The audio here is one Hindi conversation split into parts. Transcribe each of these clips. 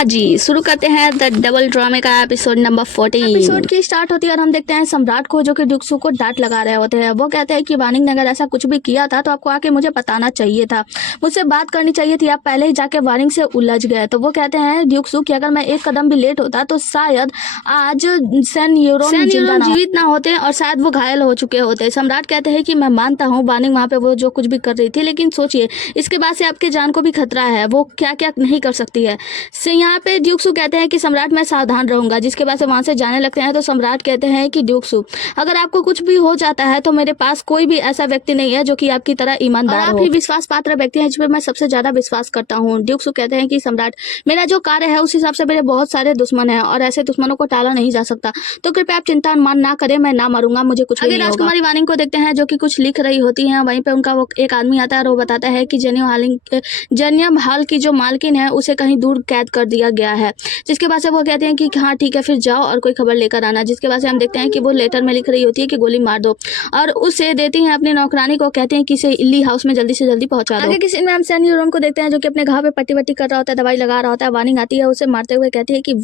हाँ जी, शुरू करते हैं द डबल ड्रामे का एपिसोड नंबर 14। एपिसोड की स्टार्ट होती है और हम देखते हैं सम्राट को जो कि डुक्सू को डांट लगा रहे होते हैं। वो कहते हैं कि वानिंग ने अगर ऐसा कुछ भी किया था तो आपको आके मुझे बताना चाहिए था, मुझसे बात करनी चाहिए थी, आप पहले ही जाके वानिंग से उलझ गए। तो वो कहते हैं डुक्सू कि अगर मैं एक कदम भी लेट होता तो शायद आज सैन यूरोन जीवित ना होते और शायद वो घायल हो चुके होते। सम्राट कहते हैं कि मैं मानता हूँ वानिंग वहाँ पे वो जो कुछ भी कर रही थी, लेकिन सोचिए इसके बाद से आपके जान को भी खतरा है, वो क्या क्या नहीं कर सकती है। यहाँ पे ड्यूक्सू कहते हैं कि सम्राट मैं सावधान रहूंगा, जिसके बाद से वहां से जाने लगते हैं। तो सम्राट कहते हैं कि ड्यूक्सू अगर आपको कुछ भी हो जाता है तो मेरे पास कोई भी ऐसा व्यक्ति नहीं है जो कि आपकी तरह ईमानदार हो। आप ही विश्वास पात्र व्यक्ति हैं जिस पर मैं सबसे ज्यादा विश्वास करता हूँ। ड्यूक्सू कहते हैं कि सम्राट मेरा जो कार्य है उस हिसाब से मेरे बहुत सारे दुश्मन है और ऐसे दुश्मनों को टाला नहीं जा सकता, तो कृपया आप चिंता मान ना करें, मैं ना मरूंगा, मुझे कुछ नहीं होगा। राजकुमारी वानिंग को देखते हैं जो कि कुछ लिख रही होती है। वहीं पे उनका वो एक आदमी आता है और वो बताता है कि जेनियम हॉल की जो मालकिन है उसे कहीं दूर कैद कर दिया गया है, जिसके बाद से वो कहते हैं कि हाँ ठीक है फिर जाओ और कोई खबर लेकर आना। जिसके बाद से हम देखते हैं कि वो लेटर में लिख रही होती है कि गोली मार दो और उसे देती हैं अपनी नौकरानी को, कहते हैं कि इसे इल्ली हाउस में जल्दी से जल्दी पहुंचा दो। आगे किसी में हम सैन यूरोन को देखते हैं जो कि अपने घाव पे पट्टी वट्टी कर रहा होता है, दवाई लगा रहा होता है। वानिंग आती है उसे मारते हुए कहती है कि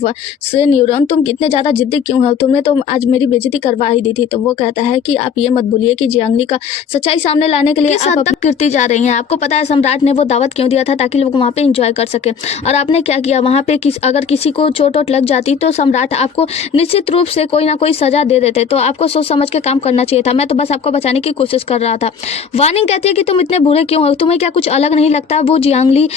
सैन यूरोन तुम कितने ज्यादा जिद्दी क्यों हो, तुमने तो आज मेरी बेइज्जती करवा ही दी थी। तो वो कहता है कि आप ये मत भूलिए कि जियांगली का सच्चाई सामने लाने के लिए आप तक गिरती जा रही हैं। आपको पता है सम्राट ने वो दावत क्यों दिया था, ताकि लोग वहाँ पे एंजॉय कर सके, और आपने क्या किया वहाँ पे अगर किसी को चोट वोट लग जाती तो सम्राट आपको निश्चित रूप से कोई ना कोई सजा दे देते। तो आपको सोच समझ के काम करना चाहिए था, मैं तो बस आपको बचाने की कोशिश कर रहा था। वानिंग कहती है कि तुम इतने बुरे क्यों हो, तुम्हें क्या कुछ अलग नहीं लगता, वो जियांगली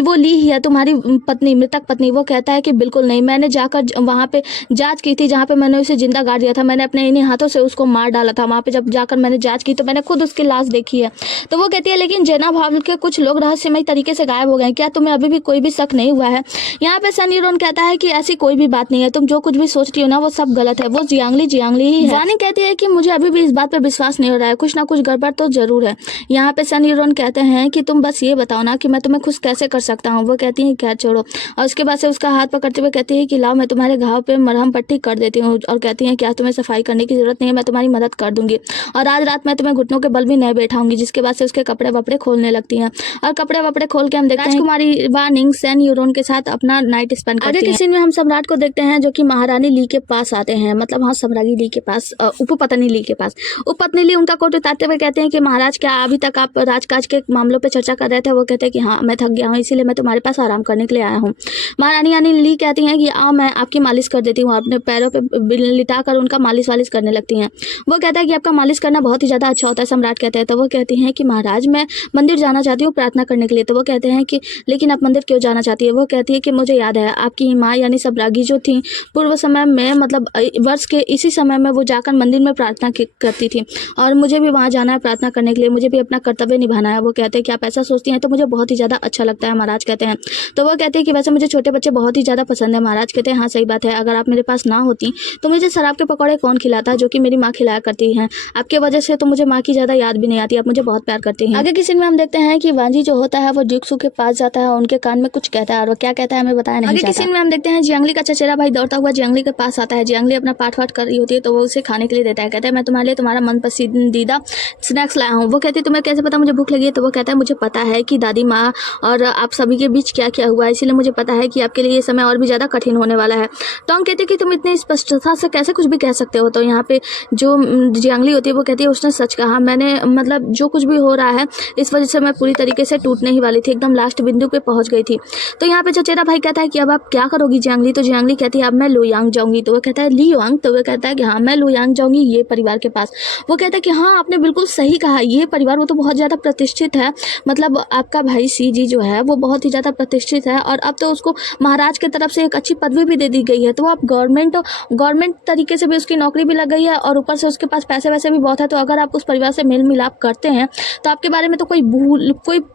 वो ली ही है तुम्हारी पत्नी, मृतक पत्नी। वो कहता है कि बिल्कुल नहीं, मैंने जाकर वहाँ पे जांच की थी जहाँ पे मैंने उसे जिंदा गाड़ दिया था, मैंने अपने इन्हीं हाथों से उसको मार डाला था। वहाँ पे जब जाकर मैंने जांच की तो मैंने खुद उसकी लाश देखी है। तो वो कहती है लेकिन जेनब हॉल के कुछ लोग रहस्यमय तरीके से गायब हो गए, क्या तुम्हें अभी भी कोई भी शक नहीं हुआ है? यहाँ पे सैन यूरोन कहता है कि ऐसी कोई भी बात नहीं है, तुम जो कुछ भी सोचती हो ना वो सब गलत है, वो जियांगली ही है। वानिंग कहती है कि मुझे अभी भी इस बात पे विश्वास नहीं हो रहा है, कुछ ना कुछ गड़बड़ तो जरूर है। यहाँ पे सैन यूरोन कहते हैं कि तुम बस ये बताओ ना कि मैं तुम्हें खुश कैसे कर सकता हूँ। वो कहती है क्या छोड़ो, और उसके बाद से उसका हाथ पकड़ते हुए कहती है कि लाओ मैं तुम्हारे घाव पे मरहम पट्टी कर देती हूँ, और कहती है क्या तुम्हें सफाई करने की जरूरत नहीं है, मैं तुम्हारी मदद कर दूंगी, और आज रात मैं तुम्हें घुटनों के बल भी नहीं बैठाऊंगी। जिसके बाद से उसके कपड़े वपड़े खोलने लगती हैं और कपड़े वपड़े खोल के हम देखते हैं राजकुमारी वानिंग सैन यूरोन के साथ अपना नाइट स्पेंड करती है। आगे किसी में हम सम्राट को देखते हैं जो कि महारानी ली के पास आते हैं, मतलब हाँ सम्राज्ञी ली के पास, उपपत्नी ली के पास। उपपत्नी ली उनका कोट उतारते हुए कहते हैं कि महाराज क्या अभी तक आप राजकाज के मामलों पे चर्चा कर रहे थे? वो कहते हैं कि हाँ मैं थक गया हूँ, इसीलिए मैं तुम्हारे पास आराम करने के लिए आया हूँ। महारानी यानी ली कहती हैं कि आओ मैं आपकी मालिश कर देती हूँ, अपने पैरों पे लिटा कर उनका मालिश वालिश करने लगती हैं। वो कहता है कि आपका मालिश करना बहुत ही ज्यादा अच्छा होता है सम्राट कहते हैं। तो वो कहती हैं कि महाराज मैं मंदिर जाना चाहती हूँ प्रार्थना करने के लिए। तो वो कहते हैं कि लेकिन आप मंदिर क्यों जाना चाहती है? वो कहती है कि मुझे याद है आपकी माँ यानी सम्राज्ञी जो थी पूर्व समय में, मतलब वर्ष के इसी समय में वो जाकर मंदिर में प्रार्थना करती थी, और मुझे भी वहाँ जाना है प्रार्थना करने के लिए, मुझे भी अपना कर्तव्य निभाना है। वो कहते हैं कि आप ऐसा सोचती हैं तो मुझे बहुत ही ज़्यादा अच्छा लगता है महाराज कहते हैं। तो वो कहते हैं कि वैसे मुझे छोटे बच्चे बहुत ही ज़्यादा पसंद है। महाराज कहते हैं हाँ सही बात है, अगर आप मेरे पास ना होती तो मुझे शराब के पकौड़े कौन खिलाता जो कि मेरी माँ खिलाया करती है, आपके वजह से तो मुझे माँ की ज़्यादा याद भी नहीं आती, आप मुझे बहुत प्यार करती हैं। आगे किसी में हम देखते हैं कि वांजी जो होता है वो ड्यूक्सू के पास जाता है, उनके कान में कुछ कहता है, और वो क्या कहता है हमें बताया नहीं जाता। आगे किसी में हम देखते हैं जियांगली का चचेरा भाई दौड़ता हुआ जियांगली के पास आता है। जियांगली अपना पाठ वाठ कर रही होती है तो वो उसे खाने के लिए देता है, कहता है मैं तुम्हारे लिए तुम्हारा मन पसंदीदा स्नैक्स लाया हूँ। वो कहती है तुम्हें कैसे पता मुझे भूख लगी है? तो वो कहता है मुझे पता है कि दादी माँ और आप सभी के बीच क्या क्या हुआ है, इसीलिए मुझे पता है कि आपके लिए ये समय और भी ज़्यादा कठिन होने वाला है। तो हम कहते हैं कि तुम इतनी स्पष्टता से कैसे कुछ भी कह सकते हो? तो यहाँ पे जो जियांगली होती है वो कहती है उसने सच कहा, मैंने मतलब जो कुछ भी हो रहा है इस वजह से मैं पूरी तरीके से टूटने ही वाली थी, एकदम लास्ट बिंदु पे पहुंच गई थी। तो यहाँ पे चचेरा भाई कहता है कि अब आप क्या करोगी जियांगली? तो जियांगली कहती है अब मैं लुयांग जाऊंगी। तो वो कहता है लियांग? तो वो कहता है कि हाँ मैं लुयांग जाऊंगी ये परिवार के पास। वो कहता है कि हाँ आपने बिल्कुल सही कहा, ये परिवार वो तो बहुत ज़्यादा प्रतिष्ठित है, मतलब आपका भाई सी जी जो है वो बहुत ही ज़्यादा प्रतिष्ठित है, और अब तो उसको महाराज की तरफ से एक अच्छी पदवी भी दे दी गई है, तो आप गवर्नमेंट तरीके से भी उसकी नौकरी भी लग गई है, और ऊपर से उसके पास पैसे वैसे भी बहुत है। तो अगर आप उस परिवार से मेल मिलाप करते हैं तो आपके बारे में तो कोई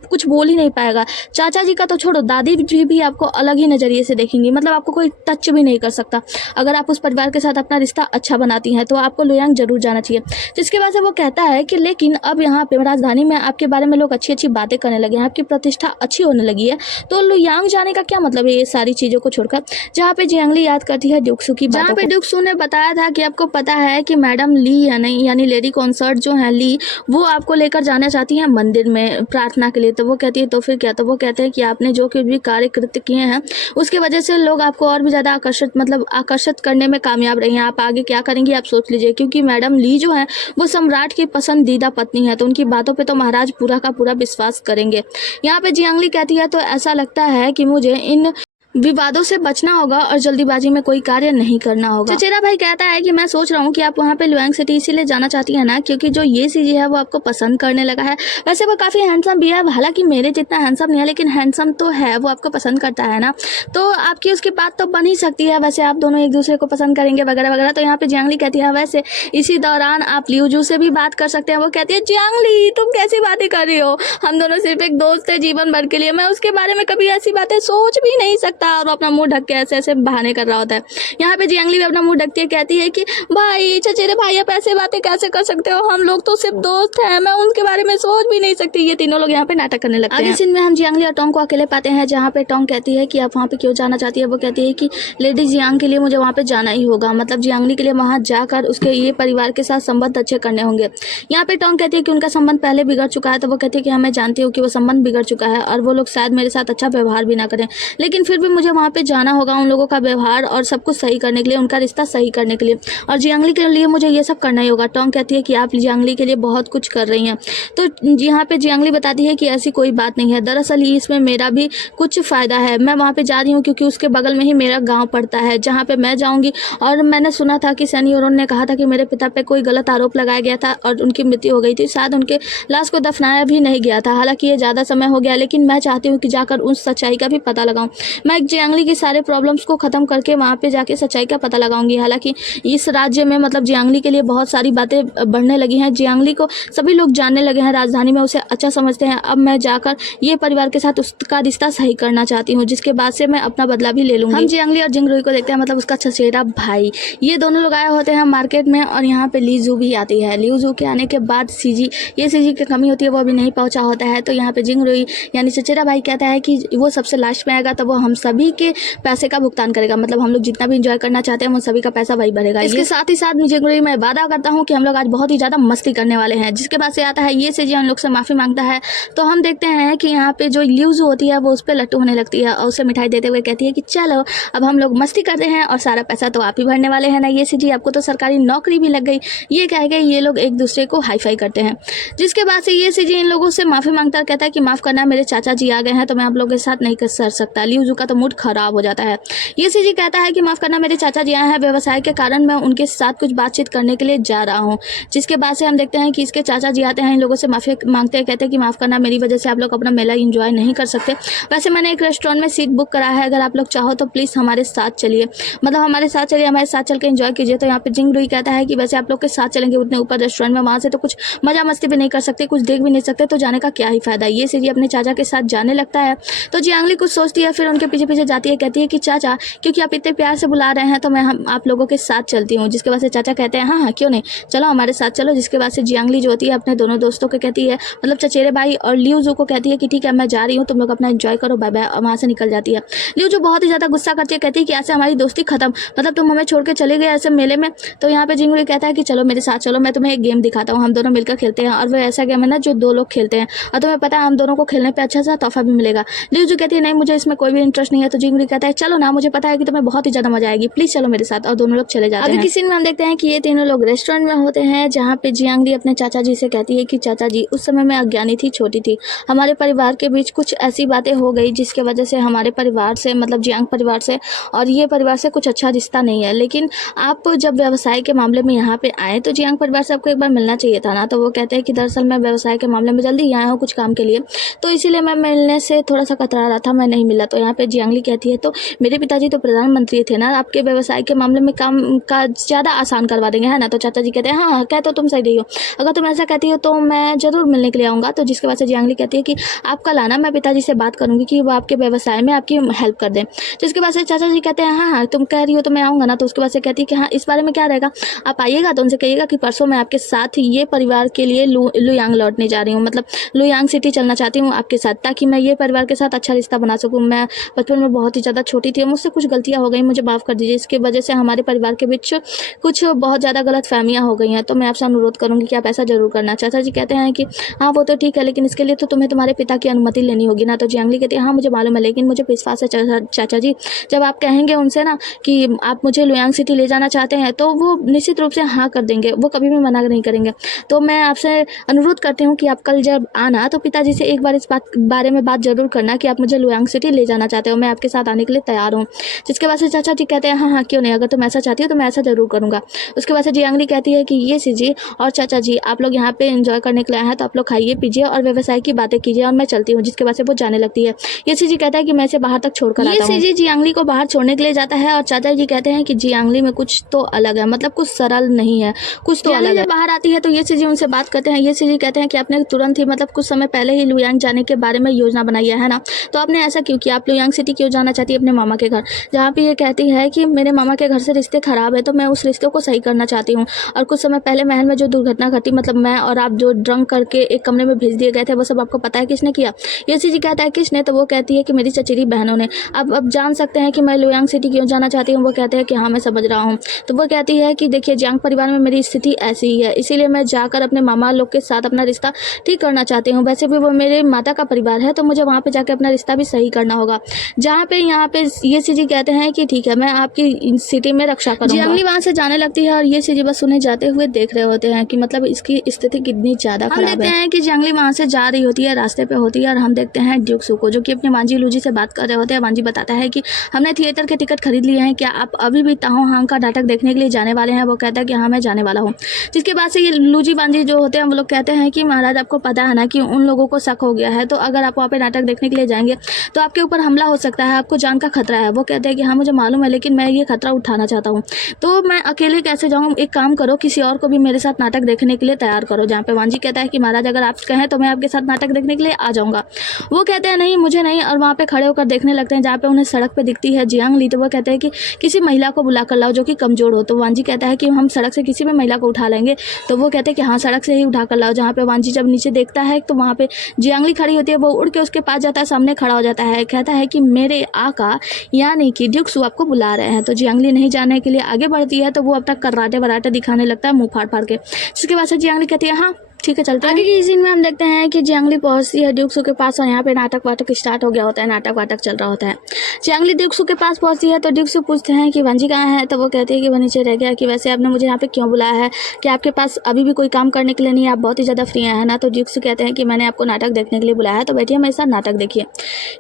कुछ बोल ही नहीं पाएगा। चाचा जी का तो छोड़ो, दादी जी भी आपको अलग ही नज़रिए से देखेंगी, मतलब आपको कोई टच भी नहीं कर सकता। अगर आप उस परिवार के साथ अपना रिश्ता अच्छा बनाती हैं तो आपको लुयांग जरूर जाना चाहिए। जिसके बाद से वो कहता है कि लेकिन अब यहाँ पे राजधानी में आपके बारे में लोग अच्छी अच्छी बातें करने लगे हैं, आपकी प्रतिष्ठा अच्छी होने लगी है, तो लुयांग जाने का क्या मतलब है ये सारी चीज़ों को छोड़कर? जहाँ पे जियांगली याद करती है ड्यूक्सू की, जहाँ पे ड्यूक्सू ने बताया था कि आपको पता है कि मैडम ली है नहीं यानी लेडी कॉन्सर्ट जो है ली, वो आपको लेकर जाना चाहती हैं मंदिर में प्रार्थना के लिए। तो वो कहती है तो फिर क्या? तो वो कहते हैं कि आपने जो भी कार्य कृत्य किए हैं हैं उसकी वजह से लोग आपको और भी ज़्यादा आकर्षित करने में कामयाब रही हैं। आप आगे क्या करेंगी आप सोच लीजिए, क्योंकि मैडम ली जो है वो सम्राट की पसंदीदा पत्नी है, तो उनकी बातों पे तो महाराज पूरा का पूरा विश्वास करेंगे। यहाँ पे जियांगली कहती है तो ऐसा लगता है कि मुझे इन विवादों से बचना होगा और जल्दीबाजी में कोई कार्य नहीं करना होगा। चचेरा भाई कहता है कि मैं सोच रहा हूँ कि आप वहाँ पे लुआंग सिटी इसीलिए जाना चाहती है ना क्योंकि जो ये सीजी है वो आपको पसंद करने लगा है। वैसे वो काफ़ी हैंडसम भी है, हालांकि मेरे जितना हैंडसम नहीं है लेकिन हैंडसम तो है, वो आपको पसंद करता है ना, तो आपकी उसकी बात तो बन ही सकती है। वैसे आप दोनों एक दूसरे को पसंद करेंगे वगैरह वगैरह। तो यहाँ पे जियांगली कहती है वैसे इसी दौरान आप लियूजू से भी बात कर सकते हैं। वो कहती है जियांगली तुम कैसी बातें कर रही हो, हम दोनों सिर्फ एक दोस्त है जीवन भर के लिए, मैं उसके बारे में कभी ऐसी बातें सोच भी नहीं सकता। और अपना मुंह के ऐसे ऐसे बहाने कर रहा होता है। यहाँ पे जियांगली भी अपना मुंह ढकती है, कहती है कि भाई चचेरे भाई आप ऐसे बातें कैसे कर सकते हो, हम लोग तो सिर्फ दोस्त हैं, मैं उनके बारे में सोच भी नहीं सकती। ये तीनों लोग यहाँ पे नाटक करने लगते हैं। आगे सीन में हम जियांगली और टोंग को अकेले पाते हैं, जहाँ पे टोंग कहती है कि आप वहाँ पे क्यों जाना चाहती है। वो कहती है कि लेडी जियांग के लिए मुझे वहाँ पे जाना ही होगा, मतलब जियांगली के लिए वहाँ जाकर उसके ये परिवार के साथ संबंध अच्छे करने होंगे। यहाँ पे टोंग कहती है कि उनका संबंध पहले बिगड़ चुका है, तो वो कहती है कि हाँ मैं जानती हूँ कि वो संबंध बिगड़ चुका है और वो लोग शायद मेरे साथ अच्छा व्यवहार भी ना करें, लेकिन फिर भी मुझे वहाँ पे जाना होगा उन लोगों का व्यवहार और सब कुछ सही करने के लिए, उनका रिश्ता सही करने के लिए, और जियांगली के लिए मुझे ये सब करना ही होगा। टोंग कहती है कि आप जियांगली के लिए बहुत कुछ कर रही हैं। तो यहाँ पे जियांगली बताती है कि ऐसी कोई बात नहीं है, दरअसल इसमें मेरा भी कुछ फ़ायदा है। मैं वहाँ पे जा रही हूँ क्योंकि उसके बगल में ही मेरा गाँव पड़ता है जहाँ पे मैं जाऊँगी। और मैंने सुना था कि सनी और ने कहा था कि मेरे पिता पे कोई गलत आरोप लगाया गया था और उनकी मृत्यु हो गई थी, शायद उनके लाश को दफनाया भी नहीं गया था। हालांकि ये ज़्यादा समय हो गया, लेकिन मैं चाहती हूँ कि जाकर उस सच्चाई का भी पता लगाऊँ। मैं जियांगली की सारे प्रॉब्लम्स को ख़त्म करके वहाँ पे जाके सच्चाई का पता लगाऊंगी। हालांकि इस राज्य में मतलब जियांगली के लिए बहुत सारी बातें बढ़ने लगी हैं, जियांगली को सभी लोग जानने लगे हैं, राजधानी में उसे अच्छा समझते हैं। अब मैं जाकर ये परिवार के साथ उसका रिश्ता सही करना चाहती हूँ, जिसके बाद से मैं अपना बदला भी ले लूँगी। हम जियांगली और जिंगरुई को देखते हैं, मतलब उसका चचेरा भाई, ये दोनों लोग आए होते हैं मार्केट में और यहाँ पे लीजू भी आती है। लीजू के आने के बाद सीजी की कमी होती है, वो अभी नहीं पहुँचा होता है। तो यहाँ पे जिंगरुई यानी चचेरा भाई कहता है कि वो सबसे लास्ट में आएगा तो वो हम सभी के पैसे का भुगतान करेगा, मतलब हम लोग जितना भी इंजॉय करना चाहते हैं वो सभी का पैसा वही भरेगा। इसके साथ ही साथ मुझे मैं वादा करता हूँ कि हम लोग आज बहुत ही ज़्यादा मस्ती करने वाले हैं। जिसके बाद से आता है ये सीजी हम लोग से माफ़ी मांगता है। तो हम देखते हैं कि यहाँ पे जो ल्यूज़ होती है वो उस पर लट्टू होने लगती है और उसे मिठाई देते हुए कहती है कि चलो अब हम लोग मस्ती करते हैं और सारा पैसा तो आप ही भरने वाले हैं ना ये सीजी, आपको तो सरकारी नौकरी भी लग गई। ये कह के ये लोग एक दूसरे को हाई फाई करते हैं। जिसके बाद से ये सीजी इन लोगों से माफ़ी मांगता है, कहता है कि माफ़ करना मेरे चाचा जी आ गए हैं तो मैं आप लोगों के साथ नहीं कर सकता। ल्यूज़ू का तो मूड खराब हो जाता है। ये सीजी कहता है कि माफ़ करना मेरे चाचा जी आए हैं, व्यवसाय के कारण मैं उनके साथ कुछ बातचीत करने के लिए जा रहा हूँ। जिसके बाद से हम देखते हैं कि इसके चाचा जी आते हैं, इन लोगों से माफ़ी मांगते हैं, कहते हैं कि माफ़ करना मेरी वजह से आप लोग अपना मेला एंजॉय नहीं कर सकते। वैसे मैंने एक रेस्टोरेंट में सीट बुक करा है, अगर आप लोग चाहो तो प्लीज़ हमारे साथ चलिए, मतलब हमारे साथ चलिए, हमारे साथ चल के एंजॉय कीजिए। तो यहाँ पे जिंगरुई कहता है कि वैसे आप लोग के साथ चलेंगे उतने ऊपर रेस्टोरेंट में, वहाँ से तो कुछ मजा मस्ती भी नहीं कर सकते, कुछ देख भी नहीं सकते, तो जाने का क्या ही फायदा। ये सीधी अपने चाचा के साथ जाने लगता है। तो जियांगली कुछ सोचती है, फिर उनके पीछे पीछे जाती है, कहती है कि चाचा क्योंकि आप इतने प्यार से बुला रहे हैं तो मैं आप लोगों के साथ चलती हूँ। जिसके बाद से चाचा कहते हैं हाँ हाँ क्यों नहीं, चलो हमारे साथ चलो। जिसके बाद से जियांगली जो होती है अपने दोनों दोस्तों को कहती है, मतलब चचेरे भाई और ल्यूजू को कहती है कि ठीक है मैं जा रही हूँ, तुम लोग अपना एंजॉय करो, बाय बाय, और वहाँ से निकल जाती है। ल्यूजू बहुत ही ज़्यादा गुस्सा करती है, कहती है कि ऐसे हमारी दोस्ती खत्म, मतलब तुम हमें छोड़ के चले गए ऐसे मेले में। तो यहाँ पे जिंगरुई कहता है कि चलो मेरे साथ चलो, मैं तुम्हें एक गेम दिखाता हूँ, हम दोनों मिलकर खेलते हैं। और वो ऐसा गेम है ना जो दो लोग खेलते हैं और तुम्हें पता है हम दोनों को खेलने पर अच्छा सा तोहफा भी मिलेगा। ल्यूजू कहती है नहीं मुझे इसमें कोई भी इंटरेस्ट नहीं है। तो जिंगरुई कहता है चलो ना, मुझे पता है कि तुम्हें बहुत ही ज़्यादा मजा आएगी, प्लीज़ चलो मेरे साथ। और दोनों लोग चले जाते हैं। आगे किसी में हम देखते हैं कि ये तीनों लोग रेस्टोरेंट में होते हैं, जहाँ पे जियांगली अपने चाचा जी से कहती है कि चाचा जी उस समय मैं अज्ञानी थी, छोटी थी, हमारे परिवार के बीच कुछ ऐसी बातें हो गई जिसके वजह से हमारे परिवार से, मतलब जियांग परिवार से और ये परिवार से कुछ अच्छा रिश्ता नहीं है। लेकिन आप जब व्यवसाय के मामले में यहाँ पे आए तो जियांग परिवार से आपको एक बार मिलना चाहिए था ना। तो वो कहते हैं कि दरअसल मैं व्यवसाय के मामले में जल्दी ही आया हूँ कुछ काम के लिए, तो इसीलिए मैं मिलने से थोड़ा सा कतरा रहा था, मैं नहीं मिला। तो यहाँ पे जियांगली कहती है तो मेरे पिताजी तो प्रधानमंत्री थे ना, आपके व्यवसाय के मामले में काम का ज़्यादा आसान करवा देंगे है ना। तो चाचा जी कहते हैं हाँ कह तो तुम सही रही हो, अगर तुम ऐसा कहती हो तो मैं ज़रूर मिलने के लिए आऊँगा। तो जिसके बाद से जियांगली कहती है कि आप कल आना, मैं पिताजी से बात करूँगी कि वो आपके व्यवसाय में आपकी हेल्प कर दें। जिसके बाद से चाचा जी कहते हैं हाँ हाँ तुम कह रही हो तो मैं आऊँगा ना। तो उसके बाद से कहती है कि हाँ इस बारे में क्या रहेगा, आप आइएगा तो उनसे कहिएगा कि परसों मैं आपके साथ ये परिवार के लिए लुयांग लौटने जा रही हूँ, मतलब लुयांग सिटी चलना चाहती हूँ आपके साथ, ताकि मैं ये परिवार के साथ अच्छा रिश्ता बना सकूँ। मैं बचपन बचपन में बहुत ही ज़्यादा छोटी थी, मुझसे कुछ गलतियाँ हो गई, मुझे माफ़ कर दीजिए। इसकी वजह से हमारे परिवार के बीच कुछ बहुत ज़्यादा गलतफ़हमियाँ हो गई हैं, तो मैं आपसे अनुरोध करूँगी कि आप ऐसा ज़रूर करना। चाचा जी कहते हैं कि हाँ वो तो ठीक है, लेकिन इसके लिए तो तुम्हें तुम्हारे पिता की अनुमति लेनी होगी ना। तो जियांगली कहती है हाँ मुझे मालूम है, लेकिन मुझे विश्वास है चाचा जी, जब आप कहेंगे उनसे ना कि आप मुझे लुयांग सिटी ले जाना चाहते हैं तो वो निश्चित रूप से हाँ कर देंगे, वो कभी भी मना नहीं करेंगे। तो मैं आपसे अनुरोध करती हूँ कि आप कल जब आना तो पिताजी से एक बार इस बारे में बात जरूर करना कि आप मुझे लुयांग सिटी ले जाना चाहते हो, मैं आपके साथ आने के लिए तैयार हूँ। जिसके बाद से चाचा जी कहते हैं हाँ हाँ क्यों नहीं, अगर तुम ऐसा चाहती हो तो मैं ऐसा जरूर करूँगा। उसके बाद से जियांगली कहती है कि ये जी और चाचा जी आप लोग यहाँ पे एंजॉय करने के लिए आए हैं, तो आप लोग खाइए पीजिए और व्यवसाय की बातें कीजिए और मैं चलती हूँ। जिसके बाद से वो जाने लगती है। ये जी कहता है कि मैं इसे बाहर तक छोड़कर आता हूँ। ये जियांगली को बाहर छोड़ने के लिए जाता है और चाचा जी कहते हैं कि जियांगली में कुछ तो अलग है, मतलब कुछ सरल नहीं है, कुछ तो अलग है। बाहर आती है तो ये जी उनसे बात करते हैं। ये जी कहते हैं कि आपने तुरंत ही मतलब कुछ समय पहले ही लुयांग जाने के बारे में योजना बनाई है ना, तो आपने ऐसा क्यों किया? आप लुयांग सिटी क्यों जाना चाहती है अपने मामा के घर, जहाँ पे ये कहती है कि मेरे मामा के घर से रिश्ते खराब है तो मैं उस रिश्ते को सही करना चाहती हूँ। और कुछ समय पहले महल में जो दुर्घटना घटी, मतलब मैं और आप जो ड्रंक करके एक कमरे में भेज दिए गए थे, वो सब आपको पता है किसने किया? ये जी कहता है किसने? तो वो कहती है कि मेरी चचेरी बहनों ने। अब जान सकते हैं कि मैं लुयांग सिटी क्यों जाना चाहती हूँ। वो कहते हैं कि हाँ मैं समझ रहा हूँ। तो वो कहती है कि देखिए जियांग परिवार में मेरी स्थिति ऐसी ही है, इसीलिए मैं जाकर अपने मामा लोग के साथ अपना रिश्ता ठीक करना चाहती हूँ। वैसे भी वो मेरे माता का परिवार है, तो मुझे वहाँ पे जाकर अपना रिश्ता भी सही करना होगा। जहाँ पे यहाँ पे ये जी कहते हैं कि ठीक है मैं आपकी सिटी में रक्षा करूँगा। जियांगली वहाँ से जाने लगती है और ये जी बस उन्हें जाते हुए देख रहे होते हैं कि मतलब इसकी स्थिति कितनी ज़्यादा खराब है। हम देखते हैं कि जियांगली वहाँ से जा रही होती है, रास्ते पे होती है और हम देखते हैं ड्यूक सू को जो कि अपने वांजी लूजी से बात कर रहे होते हैं। वांजी बताता है कि हमने थिएटर के टिकट खरीद लिए हैं, क्या आप अभी भी ताहो हांग का नाटक देखने के लिए जाने वाले हैं? वो कहता है कि हाँ मैं जाने वाला हूँ। जिसके बाद से ये लूजी वांजी जो होते हैं वो लोग कहते हैं कि महाराज आपको पता है ना कि उन लोगों को शक हो गया है, तो अगर आप वहाँ पे नाटक देखने के लिए जाएंगे तो आपके ऊपर हमला हो सकता है, आपको जान का खतरा है। वो कहते हैं कि हाँ मुझे मालूम है, लेकिन मैं ये खतरा उठाना चाहता हूँ, तो मैं अकेले कैसे जाऊँ? एक काम करो किसी और को भी मेरे साथ नाटक देखने के लिए तैयार करो। जहाँ पे वांजी कहता है कि महाराज अगर आप कहें तो मैं आपके साथ नाटक देखने के लिए आ जाऊँगा। वो कहते हैं नहीं मुझे नहीं, और वहाँ पे खड़े होकर देखने लगते हैं। जहाँ पे उन्हें सड़क पे दिखती है जियांगली, तो वो कहते हैं कि किसी महिला को बुला कर लाओ जो कि कमजोर हो। तो वांजी कहता है कि हम सड़क से किसी भी महिला को उठा लेंगे। तो वो कहते हैं कि हाँ सड़क से ही उठा कर लाओ। जहाँ पे वांजी जब नीचे देखता है तो वहाँ पे जियांगली खड़ी होती है, वो उड़ के उसके पास जाता है, सामने खड़ा हो जाता है, कहता है कि मेरे आका यानी कि ड्यूक सू आपको बुला रहे हैं। तो जियांगली नहीं जाने के लिए आगे बढ़ती है, तो वो अपना कराटे वराटे दिखाने लगता है मुँह फाड़ फाड़ के। जिसके बाद से जियांगली कहती है हाँ ठीक है चलते हैं। आगे की सीन में हम देखते हैं कि जियांगली पहुंचती है ड्यूक सू के पास और यहाँ पे नाटक वाटक स्टार्ट हो गया होता है, नाटक वाटक चल रहा होता है। जियांगली ड्यूक सू के पास पहुंचती है तो ड्यूक सू पूछते हैं कि वांजी कहाँ है? तो वो कहती है कि वो नीचे रह गया, कि वैसे आपने मुझे यहाँ पे क्यों बुलाया है, कि आपके पास अभी भी कोई काम करने के लिए नहीं है, आप बहुत ही ज़्यादा फ्री है ना? तो ड्यूक सू कहते हैं कि मैंने आपको नाटक देखने के लिए बुलाया है, तो बैठिए मेरे साथ नाटक देखिए।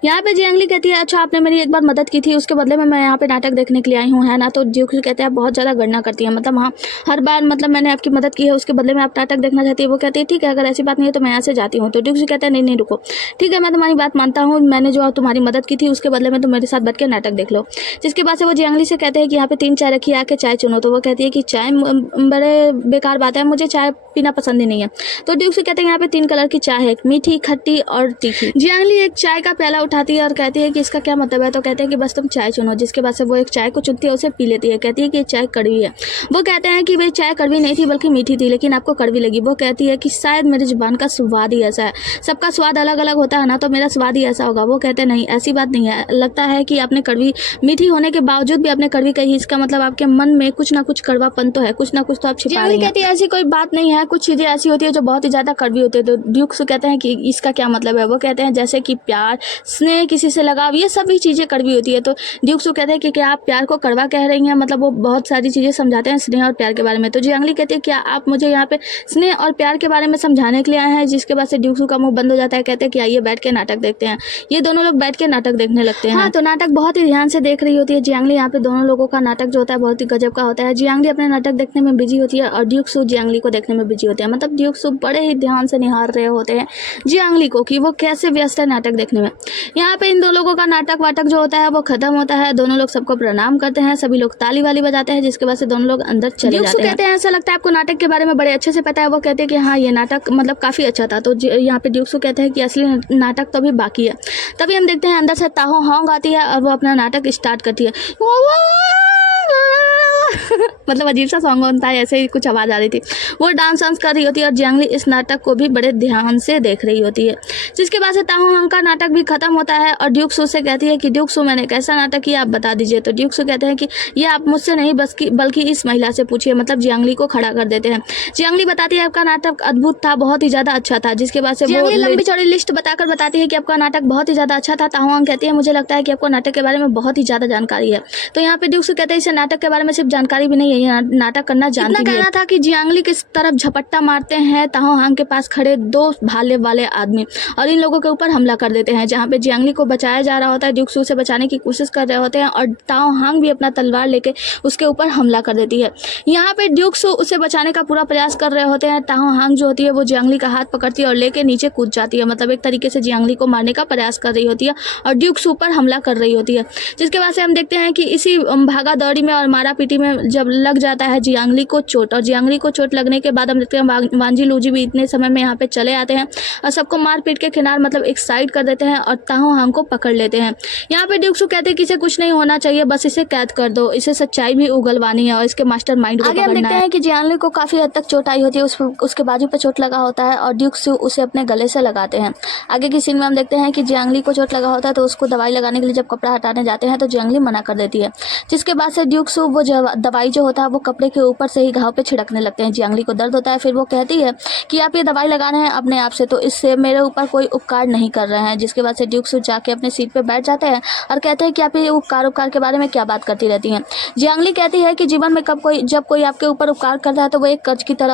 यहाँ पे जियांगली कहती है अच्छा आपने मेरी एक बार मदद की थी, उसके बदले में मैं यहाँ पे नाटक देखने के लिए आई हूँ है ना? तो ड्यूक सू कहते हैं बहुत ज़्यादा गणना करती है, मतलब हाँ हर बार मतलब मैंने आपकी मदद की है, उसके बदले में आप नाटक देखना चाहती है। वो कहती है ठीक है अगर ऐसी बात नहीं है तो मैं यहाँ से जाती हूँ। तो ड्यूक सू कहता है नहीं रुको, ठीक है मैं तुम्हारी बात मानता हूँ, मैंने जो तुम्हारी मदद की थी उसके बदले में तुम मेरे साथ बैठ के नाटक देख लो। जिसके बाद से वो जियांगली से कहते हैं कि यहाँ पे 3 चाय रखी है, आके चाय चुनो। तो वो कहती है कि चाय बड़े बेकार बात है, मुझे चाय पीना पसंद ही नहीं है। तो ड्यूक सू कहते हैं यहाँ पे 3 कलर की चाय है, मीठी खट्टी और तीखी। जियांगली एक चाय का प्याला उठाती है और कहती है कि इसका क्या मतलब है? तो कहते हैं कि बस तुम चाय चुनो। जिसके बाद से वो एक चाय को चुनती है, उसे पी लेती है, कहती है कि चाय कड़वी है। वो कहते हैं कि वे चाय कड़वी नहीं थी बल्कि मीठी थी, लेकिन आपको कड़वी लगी। वो कहती है कि शायद मेरी जुबान का स्वाद ही ऐसा है, सबका स्वाद अलग अलग होता है ना, तो मेरा स्वाद ही ऐसा होगा। वो कहते हैं नहीं ऐसी बात नहीं है, लगता है कि आपने कड़वी मीठी होने के बावजूद भी आपने कड़वी कही, इसका मतलब आपके मन में कुछ ना कुछ कड़वापन तो है, कुछ ना कुछ तो आप छिपा रही हैं। कहती है ऐसी कोई बात नहीं है, कुछ चीजें ऐसी होती है जो बहुत ही ज्यादा कड़वी होती है। तो ड्यूक सू कहते हैं कि इसका क्या मतलब है? वो कहते हैं जैसे कि प्यार, स्नेह, किसी से लगाव, ये सभी चीजें कड़वी होती है। तो ड्यूक सू कहते हैं कि क्या आप प्यार को कड़वा कह रही हैं? मतलब वो बहुत सारी चीजें समझाते हैं स्नेह और प्यार के बारे में। तो जियांगली कहती है क्या आप मुझे यहाँ पे स्नेह और प्यार के बारे में समझाने के लिए आए हैं? जिसके बाद से ड्यूक सू का मुंह बंद हो जाता है, कहते हैं कि आइए बैठ के नाटक देखते हैं। ये दोनों लोग बैठ के नाटक देखने लगते हैं। हाँ तो नाटक बहुत ही ध्यान से देख रही होती है जियांगली। यहाँ पे दोनों लोगों का नाटक जो होता है बहुत ही गजब का होता है। जियांगली अपने नाटक देखने में बिजी होती है और ड्यूक सू जियांगली को देखने में बिजी होते हैं। मतलब ड्यूक सू बड़े ही ध्यान से निहार रहे होते हैं जियांगली को कि वो कैसे व्यस्त है नाटक देखने में। यहाँ पे इन दो लोगों का नाटक वाटक जो होता है वो खत्म होता है, दोनों लोग सबको प्रणाम करते हैं, सभी लोग ताली वाली बजाते हैं, जिसके बाद से दोनों लोग अंदर चले जाते हैं। कहते हैं ऐसा लगता है आपको नाटक के बारे में बड़े अच्छे से पता है। वो कहते हैं कि हाँ ये नाटक मतलब काफी अच्छा था। तो यहाँ पे ड्यूक सू कहते हैं कि असली नाटक तो अभी बाकी है। तभी हम देखते हैं अंदर से ताहो हांग आती है और वो अपना नाटक स्टार्ट करती है। मतलब अजीब सा सॉन्ग बनता है, ऐसे ही कुछ आवाज़ आ रही थी। वो डांस वांस कर रही होती है और जियांगली इस नाटक को भी बड़े ध्यान से देख रही होती है। जिसके बाद से ताहो हांग का नाटक भी खत्म होता है और ड्यूक सू से कहती है कि ड्यूक सू मैंने कैसा नाटक किया आप बता दीजिए। तो ड्यूक सू कहते हैं कि ये आप मुझसे नहीं बल्कि इस महिला से पूछिए, मतलब जियांगली को खड़ा कर देते हैं। जियांगली बताती है आपका नाटक अद्भुत था, बहुत ही ज़्यादा अच्छा था। जिसके बाद से जियांगली लंबी चौड़ी लिस्ट बताकर बताती है कि आपका नाटक बहुत ही ज़्यादा अच्छा था। ताहो हांग कहती है मुझे लगता है कि आपको नाटक के बारे में बहुत ही ज़्यादा जानकारी है। तो यहाँ पे ड्यूक सू कहते हैं इसे नाटक के बारे में सिर्फ जानकारी भी नहीं है, ये नाटक करना जानती है। कहना था कि जियांगली किस तरफ झपट्टा मारते हैं ताहो हांग के पास खड़े 2 भाले वाले आदमी और इन लोगों के ऊपर हमला कर देते हैं। जहाँ पे जियांगली को बचाया जा रहा होता है, ड्यूक सू से बचाने की कोशिश कर रहे होते हैं और ताहो हांग भी अपना तलवार लेके उसके ऊपर हमला कर देती है। यहाँ पे ड्यूक सू उसे बचाने का पूरा प्रयास कर रहे होते हैं। ताहो हांग जो होती है वो जियांगली का हाथ पकड़ती है और लेके नीचे कूद जाती है, मतलब एक तरीके से जियांगली को मारने का प्रयास कर रही होती है और ड्यूक सू पर हमला कर रही होती है। जिसके बाद से हम देखते हैं कि इसी भागा दौड़ी में और मारा पीटी में जब लग जाता है जियांगली को चोट, और जियांगली को चोट लगने के बाद हम देखते हैं वांजी लूजी भी इतने समय में यहाँ पे चले आते हैं और सबको मार पीट के किनार मतलब एक साइड कर देते हैं और ताहो हांग को पकड़ लेते हैं। यहाँ पे ड्यूक सू कहते हैं कि इसे कुछ नहीं होना चाहिए, बस इसे कैद कर दो, इसे सच्चाई भी उगलवानी है और इसके मास्टरमाइंड को पकड़ना है। आगे हम देखते हैं कि जियांगली को काफी हद तक चोट आई होती है, उसके बाजू पे चोट लगा होता है और ड्यूक सू उसे अपने गले से लगाते हैं। आगे की सीन में हम देखते हैं कि जियांगली को चोट लगा होता है तो उसको दवाई लगाने के लिए जब कपड़ा हटाने जाते हैं तो जियांगली मना कर देती है। जिसके बाद से ड्यूक सू वो दवाई जो होता है वो कपड़े के ऊपर से ही घाव पे छिड़कने लगते हैं। जियांगली को दर्द होता है, फिर वो कहती है कि आप ये दवाई लगा रहे हैं अपने आप से, तो इससे मेरे ऊपर कोई उपकार नहीं कर रहे हैं। जिसके बाद से ड्यूक सू जाके अपने सीट पे बैठ जाते हैं और कहते हैं कि आप ये उपकार के बारे में क्या बात करती रहती हैं। जियांगली कहती है कि जीवन में जब कोई आपके ऊपर उपकार करता है तो वो एक कर्ज की तरह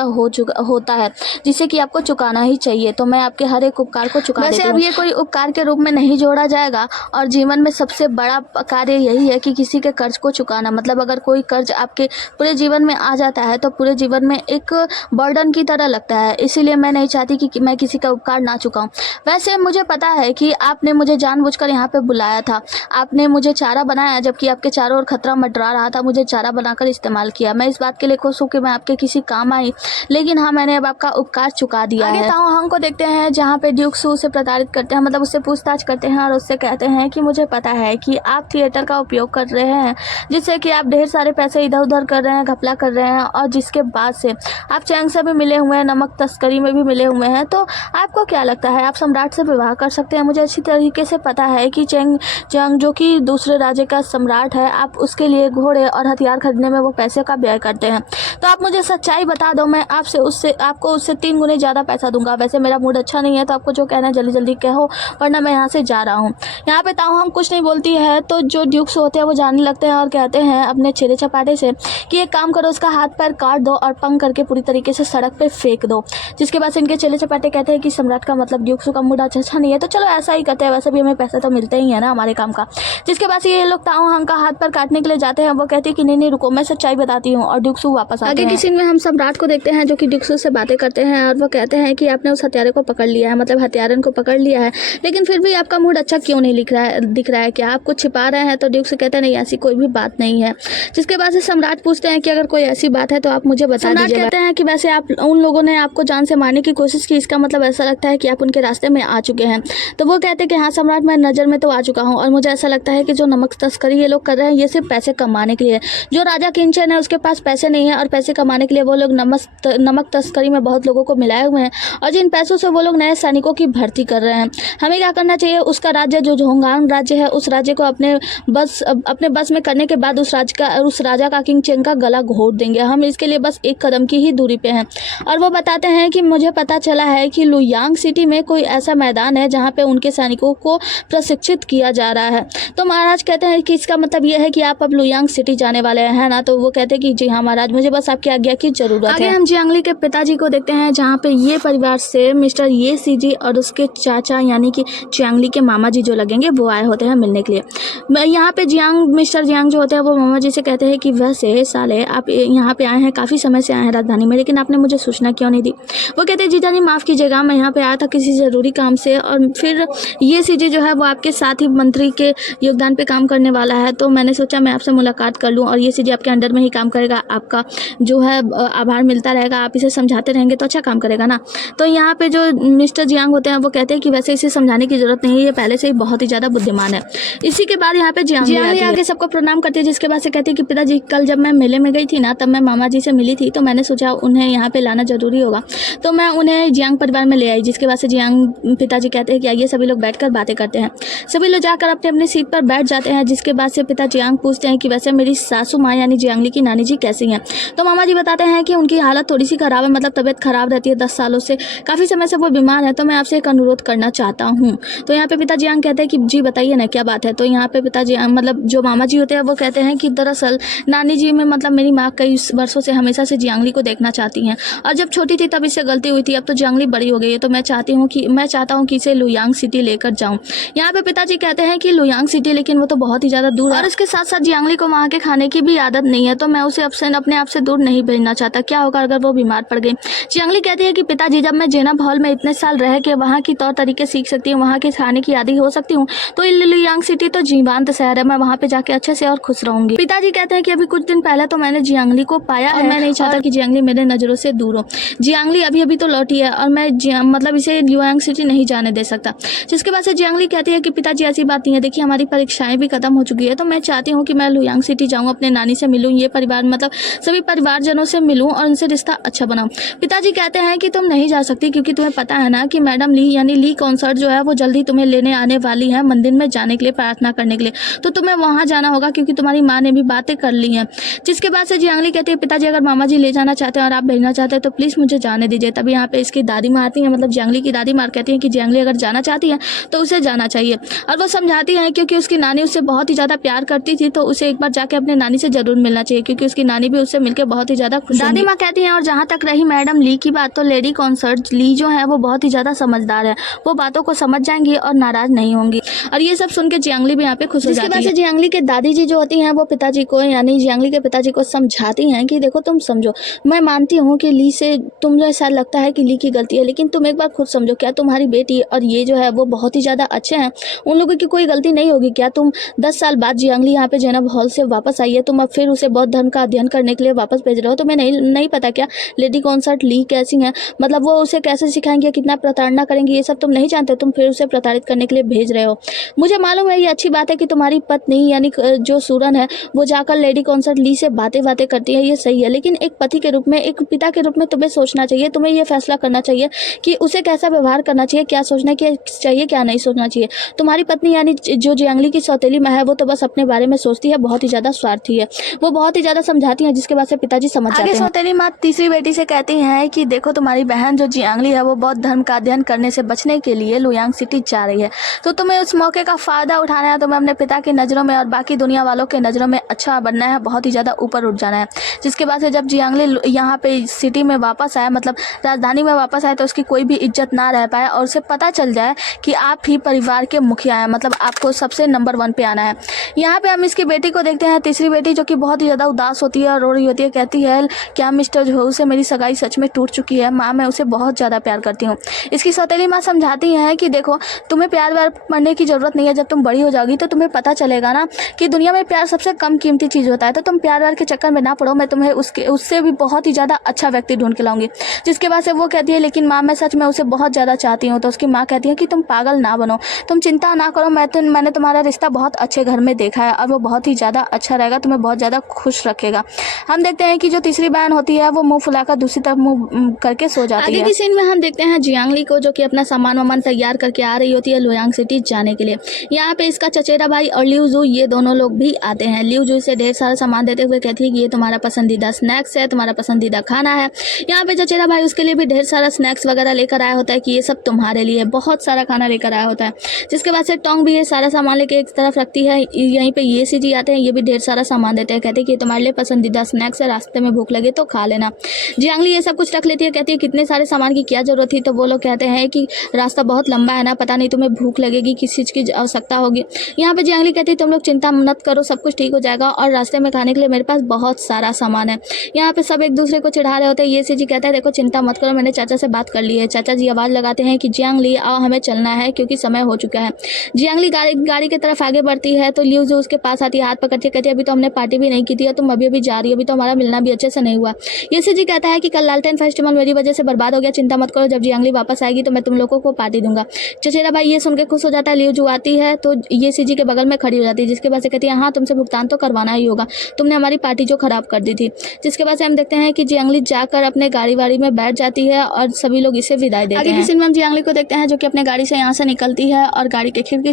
होता है जिसे कि आपको चुकाना ही चाहिए, तो मैं आपके हर एक उपकार को चुका देती हूँ। अब ये कोई उपकार के रूप में नहीं जोड़ा जाएगा और जीवन में सबसे बड़ा कार्य यही है कि किसी के कर्ज को चुकाना, मतलब अगर कोई कर्ज आपके पूरे जीवन में आ जाता है तो पूरे जीवन में एक बर्डन की तरह लगता है। इसीलिए मैं नहीं चाहती कि मैं किसी का उपकार ना चुकाऊं। वैसे मुझे पता है कि आपने मुझे जानबूझकर यहाँ पे बुलाया था, आपने मुझे चारा बनाया जबकि आपके चारों ओर खतरा मंडरा रहा था, मुझे चारा बनाकर इस्तेमाल किया। मैं इस बात के लिए खुश हूँ कि मैं आपके किसी काम आई, लेकिन हाँ मैंने अब आपका उपकार चुका दिया है। आगे ताओ हांग को देखते हैं जहाँ पे ड्यूक सू उसे प्रताड़ित करते हैं, मतलब उससे पूछताछ करते हैं और उससे कहते हैं कि मुझे पता है कि आप थिएटर का उपयोग कर रहे हैं जिससे कि आप ढेर सारे पैसे इधर उधर कर रहे हैं, घपला कर रहे हैं और जिसके बाद से आप चैंग से भी मिले हुए हैं, नमक तस्करी में भी मिले हुए हैं। तो आपको क्या लगता है आप सम्राट से विवाह कर सकते हैं? मुझे अच्छी तरीके से पता है कि चैंग जो कि दूसरे राज्य का सम्राट है, आप उसके लिए घोड़े और हथियार खरीदने में वो पैसे का व्यय करते हैं। तो आप मुझे सच्चाई बता दो, मैं आपको उससे 3 गुने ज़्यादा पैसा दूंगा। वैसे मेरा मूड अच्छा नहीं है तो आपको जो कहना है जल्दी जल्दी कहो वरना मैं यहाँ से जा रहा हूँ। यहाँ पे ताओ हांग कुछ नहीं बोलती है तो जो ड्यूक्स होते हैं वो जानने लगते हैं और कहते हैं अपने छेड़े चपाटे से कि एक काम करो, उसका हाथ पैर काट दो और पंग करके पूरी तरीके से सड़क पे फेंक दो। जिसके बाद इनके छेड़े चपाटे कहते हैं कि सम्राट का मतलब ड्यूक्स का मूड अच्छा नहीं है तो चलो ऐसा ही करते हैं, वैसे भी हमें पैसा तो मिलता ही है ना हमारे काम का। जिसके बाद ये लोग ताओ हांग का हाथ पैर काटने के लिए जाते हैं, वो कहती है कि नहीं रुको मैं सच्चाई बताती हूँ और ड्यूक्स वापस आते हैं। आगे किसी में हम सम्राट को देखते हैं जो कि ड्यूक्स से बातें करते हैं और वो कहते हैं कि आपने उस हत्यारे को पकड़ लिया है, मतलब हत्यारन को पकड़ लिया है, लेकिन फिर भी आपका मूड अच्छा क्यों नहीं दिख रहा है, क्या आप कुछ छिपा रहे हैं? तो ड्यूक्स कहते हैं नहीं ऐसी कोई भी बात नहीं है। जिसके बाद से सम्राट पूछते हैं कि अगर कोई ऐसी बात है तो आप मुझे बता दीजिए। कहते हैं कि वैसे आप उन लोगों ने आपको जान से मारने की कोशिश की, इसका मतलब ऐसा लगता है कि आप उनके रास्ते में आ चुके हैं। तो वो कहते हैं कि हाँ सम्राट मैं नज़र में तो आ चुका हूँ और मुझे ऐसा लगता है कि जो नमक तस्करी ये लोग कर रहे हैं ये सिर्फ पैसे कमाने के लिए। जो राजा किंचन है उसके पास पैसे नहीं है और पैसे कमाने के लिए वो लोग नमक तस्करी में बहुत लोगों को मिलाए हुए हैं और जिन पैसों से वो लोग नए सैनिकों की भर्ती कर रहे हैं। हमें क्या करना चाहिए, उसका राज्य जो झोंगांग राज्य है उस राज्य को अपने बस में करने के बाद उस राजा का किंग चेंग का गला घोट देंगे। हम इसके लिए बस 1 कदम की ही दूरी पे हैं। और वो बताते हैं कि मुझे पता चला है कि लुयांग सिटी में कोई ऐसा मैदान है जहाँ पे उनके सैनिकों को प्रशिक्षित किया जा रहा है। तो महाराज कहते हैं कि इसका मतलब ये है कि आप अब लुयांग सिटी जाने वाले हैं ना? तो वो कहते हैं कि जी हाँ महाराज, मुझे बस आपकी आज्ञा की जरूरत है। आगे हम जियांगली के पिताजी को देखते हैं जहाँ पे ये परिवार से मिस्टर ये सीजी और उसके चाचा यानी कि जियांगली के मामा जी जो लगेंगे वो आए होते हैं मिलने के लिए। यहाँ पे मिस्टर जियांग जो होते हैं वो मामा जी से कहते हैं कि वैसे साले आप यहाँ पे आए हैं, काफ़ी समय से आए हैं राजधानी में, लेकिन आपने मुझे सूचना क्यों नहीं दी? वो कहते हैं जीजा जी माफ़ कीजिएगा, मैं यहाँ पे आया था किसी ज़रूरी काम से और फिर ये सीजी जो है वो आपके साथ ही मंत्री के योगदान पे काम करने वाला है, तो मैंने सोचा मैं आपसे मुलाकात कर लूँ और ये सीजी आपके अंडर में ही काम करेगा, आपका जो है आभार मिलता रहेगा, आप इसे समझाते रहेंगे तो अच्छा काम करेगा ना। तो यहाँ पे जो मिस्टर जियांग होते हैं वो कहते हैं कि वैसे इसे समझाने की जरूरत नहीं है, ये पहले से ही बहुत ही ज़्यादा बुद्धिमान है। इसी के बाद यहाँ पे जियांग आके सबको प्रणाम करती है। जिसके बाद से कहती है कि पिताजी कल जब मैं मेले में गई थी ना, तब मैं मामा जी से मिली थी, तो मैंने सोचा उन्हें यहाँ पे लाना ज़रूरी होगा, तो मैं उन्हें जियांग परिवार में ले आई, जिसके बाद से जियांग पिताजी कहते हैं कि आइए सभी लोग बैठकर बातें करते हैं। सभी लोग जाकर अपने अपनी सीट पर बैठ जाते हैं, जिसके बाद से पिता जियांग पूछते हैं कि वैसे मेरी सासू माँ यानी जियांगली की नानी जी कैसी हैं। तो मामा जी बताते हैं कि उनकी हालत थोड़ी सी ख़राब है, मतलब तबीयत ख़राब रहती है 10 सालों से, काफ़ी समय से वो बीमार है, तो मैं आपसे एक अनुरोध करना चाहता हूँ। तो यहाँ पे पिता जियांग कहते हैं कि जी बताइए ना क्या बात है। तो यहाँ पे पिता जियांग मतलब जो मामा जी होते हैं वो कहते हैं कि दरअसल नानी जी में मतलब मेरी माँ कई वर्षों से हमेशा से जियांगली को देखना चाहती हैं, और जब छोटी थी तब इससे गलती हुई थी, अब तो जियांगली बड़ी हो गई है, तो मैं चाहता हूँ कि इसे लुयांग सिटी लेकर जाऊँ। यहाँ पे पिताजी कहते हैं कि लुयांग सिटी, लेकिन वो तो बहुत ही ज़्यादा दूर है, और इसके साथ साथ जियांगली को वहाँ के खाने की भी आदत नहीं है, तो मैं उसे अपने आप से दूर नहीं भेजना चाहता। क्या होगा अगर वो बीमार पड़ गई। जियांगली कहती है कि पिताजी जब मैं जेनब हॉल में इतने साल रह के वहाँ की तौर तरीके सीख सकती हूँ, वहाँ के खाने की आदी हो सकती हूँ, तो लुयांग सिटी तो जीवंत शहर है, मैं वहाँ पे जाके अच्छे से और खुश रहूंगी। पिताजी कहते हैं कि अभी कुछ दिन पहले तो मैंने जियांगली को पाया है, मैं नहीं चाहता कि जियांगली मेरे नज़रों से दूर हो। जियांगली अभी तो लौटी है, और मैं मतलब इसे लुयांग सिटी नहीं जाने दे सकता। जिसके बाद से जियांगली कहती है कि पिताजी ऐसी बात नहीं है, देखिए हमारी परीक्षाएं भी खत्म हो चुकी है, तो मैं चाहती हूँ कि मैं लुयांग सिटी जाऊँ, अपने नानी से मिलूँ, ये परिवार मतलब सभी परिवारजनों से मिलूँ और उनसे रिश्ता अच्छा बनाऊँ। पिताजी कहते हैं कि तुम नहीं जा सकती, क्योंकि तुम्हें पता है ना कि मैडम ली यानी ली कॉन्सर्ट जो है वो जल्दी तुम्हें लेने आने वाली है मंदिर में जाने के लिए, प्रार्थना करने के लिए, तो तुम्हें वहाँ जाना होगा, क्योंकि तुम्हारी माँ ने भी बातें कर ली हैं। जिसके बाद से जियांगली कहती है पिताजी अगर मामा जी ले जाना चाहते हैं और आप भेजना चाहते हैं तो प्लीज़ मुझे जाने दीजिए। तभी यहाँ पे इसकी दादी माँ आती हैं, मतलब जियांगली की दादी माँ कहती हैं कि जियांगली अगर जाना चाहती है तो उसे जाना चाहिए, और वो समझाती हैं क्योंकि उसकी नानी उससे बहुत ही ज़्यादा प्यार करती थी, तो उसे एक बार जाके अपने नानी से जरूर मिलना चाहिए, क्योंकि उसकी नानी भी उससे मिलकर बहुत ही ज़्यादा खुश। दादी माँ कहती हैं और जहाँ तक रही मैडम ली की बात, तो लेडी कॉन्सर्ट ली जो है वो बहुत ही ज़्यादा समझदार है, वो बातों को समझ जाएंगी और नाराज नहीं होंगी। और ये सब सुन के जियांगली भी यहाँ पे खुश हो जाती है। जिसके बाद से जियांगली के दादी जी जो होती हैं वो पिताजी को यानी जियांगली के पिताजी को समझाती हैं कि देखो तुम समझो, मैं मानती हूँ कि ली से तुम्हें शायद लगता है कि ली की गलती है, लेकिन तुम एक बार खुद समझो, क्या तुम्हारी बेटी और ये जो है वो बहुत ही ज़्यादा अच्छे हैं, उन लोगों की कोई गलती नहीं होगी क्या? तुम 10 साल बाद जियांगली यहाँ पे जेनब हॉल से वापस आई है, तुम अब फिर उसे बौद्ध धर्म का अध्ययन करने के लिए वापस भेज रहे हो, तुम्हें नहीं पता क्या लेडी कॉन्सर्ट ली कैसी है, मतलब वो उसे कैसे सिखाएंगे, कितना प्रताड़ना करेंगे, ये सब तुम नहीं जानते, तुम फिर उसे प्रताड़ित करने के लिए भेज रहे हो। मुझे मालूम है ये अच्छी बात है कि तुम्हारी पत्नी यानी जो सूरन है वो जाकर लेडी कॉन्सर्ट ली से बातें करती है, ये सही है, लेकिन एक पति के रूप में, एक पिता के रूप में तुम्हें सोचना चाहिए, तुम्हें ये फैसला करना चाहिए कि उसे कैसा व्यवहार करना चाहिए, क्या सोचना चाहिए क्या नहीं सोचना चाहिए। तुम्हारी पत्नी यानी जो जियांगली की सौतेली माँ है वो तो बस अपने बारे में सोचती है, बहुत ही ज़्यादा स्वार्थी है, वो बहुत ही ज़्यादा समझाती है, जिसके बाद से पिताजी समझ जाते हैं। सौतेली माँ तीसरी बेटी से कहती हैं कि देखो तुम्हारी बहन जो जियांगली है वो बौद्ध धर्म का अध्ययन करने से बचने के लिए लुयांग सिटी जा रही है, तो तुम्हें उस मौके का फ़ायदा उठाना है, तुम्हें अपने पिता की नज़रों में और बाकी दुनिया वालों के नज़रों में अच्छा बनना है, बहुत ही ज़्यादा ऊपर उठ जाना है। जिसके बाद से जब जियांगली यहाँ पे सिटी में वापस आया, मतलब राजधानी में वापस आए, तो उसकी कोई भी इज्जत ना रह पाए और उसे पता चल जाए कि आप ही परिवार के मुखिया हैं, मतलब आपको सबसे नंबर 1 पे आना है। यहाँ पे हम इसकी बेटी को देखते हैं, तीसरी बेटी, जो कि बहुत ही ज़्यादा उदास होती है और रो रही होती है, कहती है क्या मिस्टर जोहू से मेरी सगाई सच में टूट चुकी है, माँ मैं उसे बहुत ज़्यादा प्यार करती हूँ। इसकी सौतेली माँ समझाती हैं कि देखो तुम्हें प्यार व्यार पढ़ने की ज़रूरत नहीं है, जब तुम बड़ी हो जाओगी तो तुम्हें पता चलेगा ना कि दुनिया में प्यार सबसे कम कीमती चीज़ होता है, तो तुम प्यार व्यार के चक्कर में ना पड़ो, मैं तुम्हें उससे भी बहुत ही ज़्यादा अच्छा व्यक्ति ढूंढ के लाऊंगी। जिसके बाद से वो कहती है लेकिन माँ मैं सच में उसे बहुत ज़्यादा चाहती हूँ। तो उसकी माँ कहती है कि तुम पागल ना बनो, तुम चिंता ना करो, मैंने तुम्हारा रिश्ता बहुत अच्छे घर में देखा है और वो बहुत ही ज़्यादा अच्छा रहेगा, तुम्हें बहुत ज़्यादा खुश रखेगा। हम देखते हैं कि जो तीसरी बहन होती है वो मुंह फुलाकर दूसरी तरफ मुंह करके सो जाती है। आगे की सीन में हम देखते हैं जियांगली को, जो कि अपना सामान वामान तैयार करके आ रही होती है लुयांग सिटी जाने के लिए। यहाँ पे इसका चचेरा भाई और लिू जू ये दोनों लोग भी आते हैं। लिू जू से ढेर सारा सामान देते हुए कहती है कि ये तुम्हारा पसंदीदा स्नैक्स है, तुम्हारा पसंदीदा खाना है। यहाँ पे चचेरा भाई उसके लिए भी ढेर सारा स्नैक्स वगैरह लेकर आया होता है कि ये सब तुम्हारे लिए, बहुत सारा खाना लेकर आया होता है। जिसके बाद से टोंग भी ये सारा सामान लेके एक तरफ रखती है। यहीं पे ये सी जी आते हैं, ये भी ढेर सारा सामान देते हैं, कहते हैं कि तुम्हारे लिए पसंदीदा स्नैक्स है, रास्ते में भूख लगे तो खा लेना। जियांगली ये सब कुछ रख लेती है, कहती है कितने सारे सामान की क्या जरूरत थी। तो वो लोग कहते हैं कि रास्ता बहुत लंबा है ना, पता नहीं तुम्हें भूख लगेगी, किस चीज़ की आवश्यकता होगी। यहाँ पे जियांगली कहती है तुम लोग चिंता मत करो, सब कुछ ठीक हो जाएगा और रास्ते में खाने के लिए मेरे पास बहुत सारा सामान है। यहाँ पे सब एक दूसरे को चिढ़ा रहे होते हैं। ये सी जी कहता है देखो चिंता मत करो, मैंने चाचा से बात कर ली है। चाचा जी आवाज़ लगाते हैं कि जियांगली आओ हमें चलना है क्योंकि समय हो चुका है। जियांगली गाड़ी की तरफ आगे बढ़ती है तो लिू जो उसके पास आती है, हाथ पकड़ती है, कहती है अभी तो हमने पार्टी भी नहीं की थी और तुम अभी जा रही हो, अभी तो हमारा मिलना भी अच्छे से नहीं हुआ। ये सी जी कहता है कि कल लालटेन फेस्टिवल मेरी वजह से बर्बाद हो गया, चिंता मत करो, जब जियांगली वापस आएगी तो मैं तुम लोगों को पार्टी दूंगा। चचेरा भाई ये सुन के खुश हो जाता है। लिू जो आती है तो ये सी जी के बगल में खड़ी हो जाती है, जिसके बाद से कहती है हाँ तुमसे भुगतान तो करवाना ही होगा, तुमने हमारी हमारी पार्टी जो ख़राब कर दी थी। जिसके बाद से हम देखते हैं कि जियांगली जाकर अपने गाड़ी वाड़ी में बैठ जाती है और सभी लोग इसे विदाई देते हैं। आगे की सीन में हम जियांगली को देखते हैं जो कि अपने गाड़ी से यहाँ से निकलती है और गाड़ी के खिड़की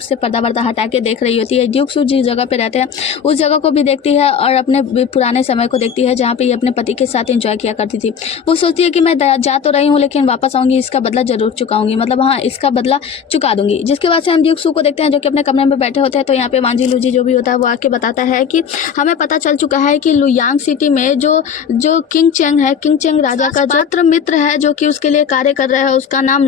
से पर्दा वर्दा हटा के देख रही होती है। ड्यूक सू जिस जगह पे रहते हैं उस जगह को भी देखती है और अपने पुराने समय को देखती है जहाँ पे ये अपने पति के साथ एंजॉय किया करती थी। वो सोचती है कि मैं जा तो रही हूँ लेकिन वापस आऊंगी, इसका बदला जरूर चुकाऊंगी, मतलब हाँ इसका बदला चुका दूंगी। जिसके बाद से हम ड्यूक सू को देखते हैं जो कि अपने कमरे में बैठे होते हैं। तो यहाँ पे वांजी लूजी जो भी होता है वो आके बताता है कि हमें पता चल चुका है कि लुयांग सिटी में जो किंग चेंग है, किंग चेंग राजा का जो मित्र है जो कि उसके लिए कार्य कर रहा है, उसका नाम